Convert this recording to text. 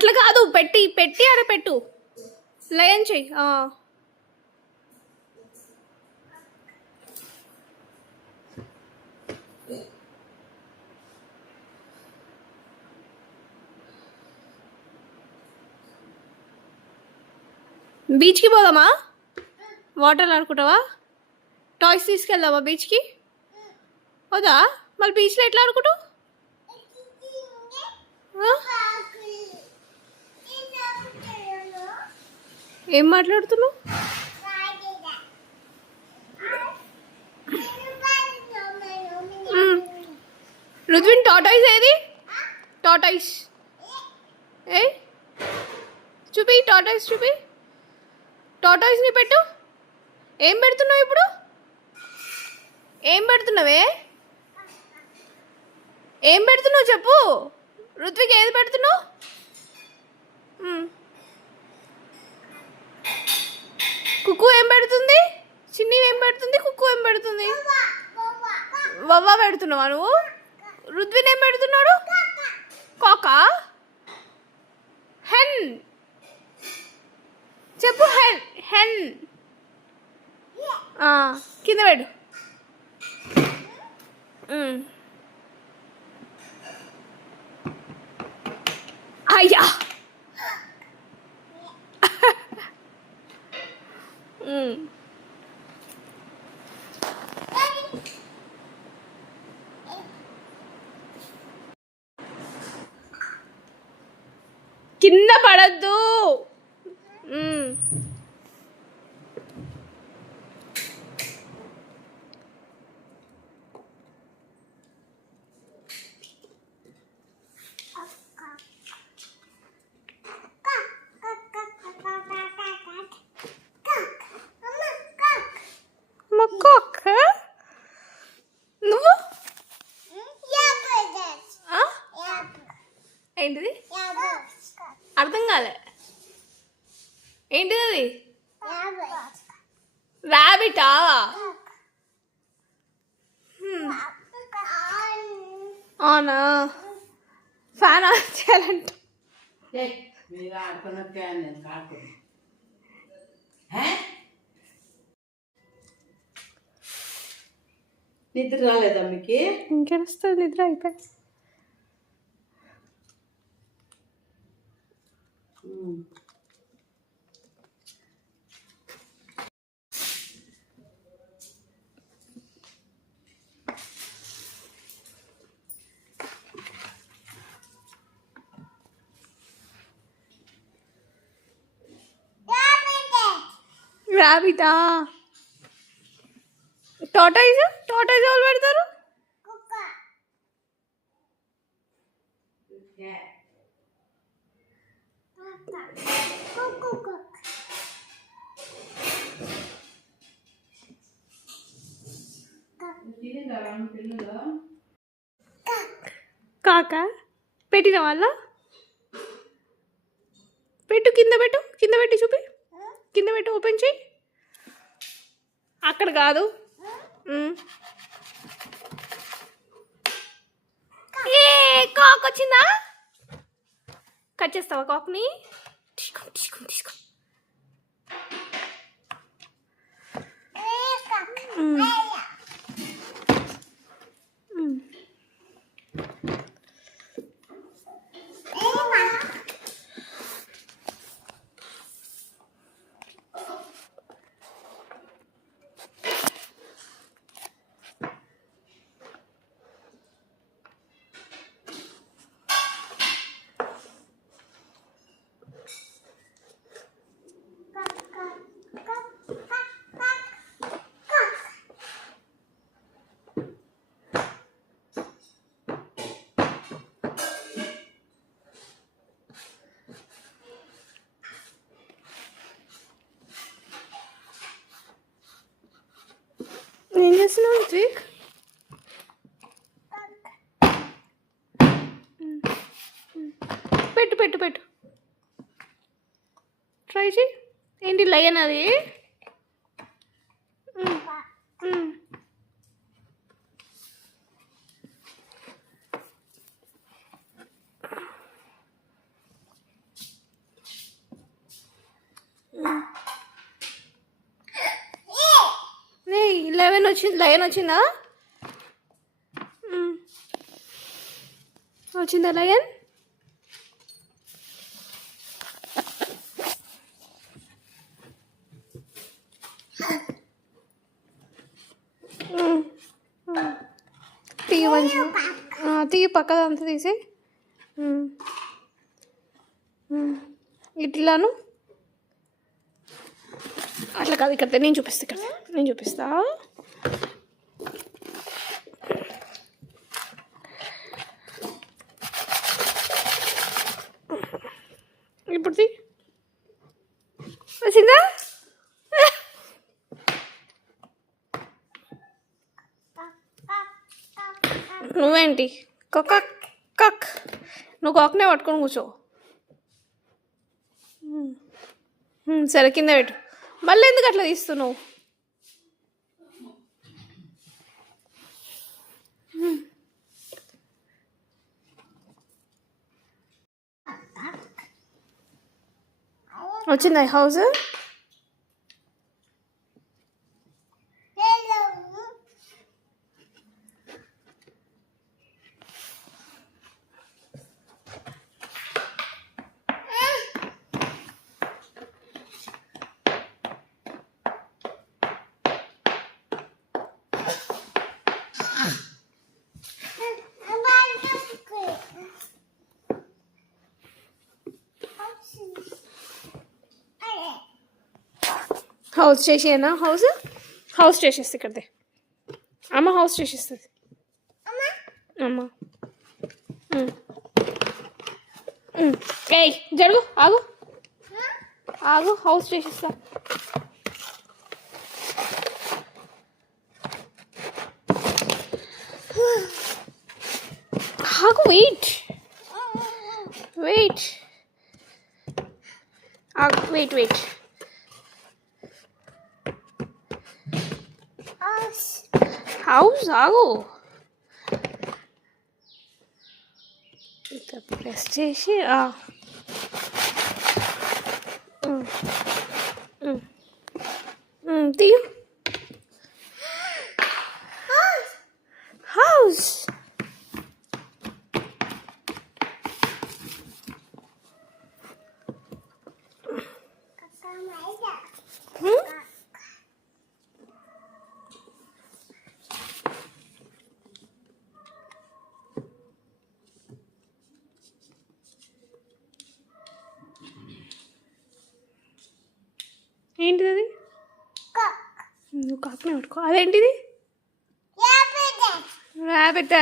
అట్లా కాదు, పెట్టి పెట్టి ఆడ పెట్టు, లయన్ చెయ్యి. బీచ్కి పోదామా? వాటర్లో ఆడుకుంటావా? టాయ్స్ తీసుకెళ్దామా బీచ్కి? వదా మళ్ళీ బీచ్లో ఎట్లా ఆడుకుంటావు? ఏం మాట్లాడుతున్నావు? రుద్విన్, టాటాయిస్ ఏది? టాటాయిస్ ఏ చూపి, టాటాయిస్ చూపి. టాటాయిస్ని పెట్టు. ఏం పెడుతున్నావు ఇప్పుడు? ఏం పెడుతున్నావే? ఏం పెడుతున్నావు చెప్పు. రుత్విక్ ఏది పెడుతున్నావు? కుక్కు ఏం పెడుతుంది? చిన్ని ఏం పెడుతుంది? కుక్కు ఏం పెడుతుంది? వవ్వ పెడుతున్నావా నువ్వు? రుద్విన్ ఏం పెడుతున్నాడు? కాకా? హెన్ చెప్పు. హెన్ హెన్ కింద పెట్టు. అయ్యా కింద పడద్దు. నువ్వు ఏంటిది? అర్థం కాలే. ఏంటిది అది? ర్యాబిటా? అవునా? ఫ్యాన్ ఆన్ చేయాలంట. నిద్ర రాలేదా మీకు? ఇంకెవస్తుంది నిద్ర? అయిపోయి ర్యాబిటా? టాటాయిస్? టాటాయిస్ ఎవరు పెడతారు? కాక పెట్టిన వాళ్ళ పెట్టు. కింద పెట్టు, కింద పెట్టి చూపి. కింద పెట్టు, ఓపెన్ చేయి. అక్కడ కాదు. ఏ కాక్ వచ్చిందా? కట్ చేస్తావా కాక్ని? తీసుకో తీసుకో తీసుకో. ఏం చేస్తున్నావు రుత్విక్? పెట్టు పెట్టు పెట్టు. ట్రై చేయి. ఏంటి లయన్ అది? లయన్ వచ్చిందా? వచ్చిందా లయన్? తీయ మంచిగా తీయ పక్కదంతా తీసి ఇట్లాను అట్లా కాదు, ఇక్కడ నేను చూపిస్తా, ఇక్కడ నేను చూపిస్తా. ఇప్పుడు వచ్చిందా? నువ్వేంటి కక్ కక్, నువ్వు కాకనే పట్టుకొని కూర్చో. సరే కింద పెట్టు. మళ్ళీ ఎందుకు అట్లా తీస్తున్నావు? వచ్చిందా హౌస్? హౌస్ చేసేనా? హౌస్ చేసేస్తే ఇక్కడే అమ్మ హౌస్ చేసేస్తుంది. అమ్మ ఏయ్ జరుగు, ఆగు ఆగు, హౌస్ చేసేస్తా. ఆగు, వెయిట్ వెయిట్ ఆగు, వెయిట్ వెయిట్. హౌస్ ఆగు, ఇట్లా ప్రెస్ చేసి తీయు. హౌస్ ఏంటిది? అది నువ్వు కాకనే పట్టుకో. అదేంటిది? ర్యాబిటా?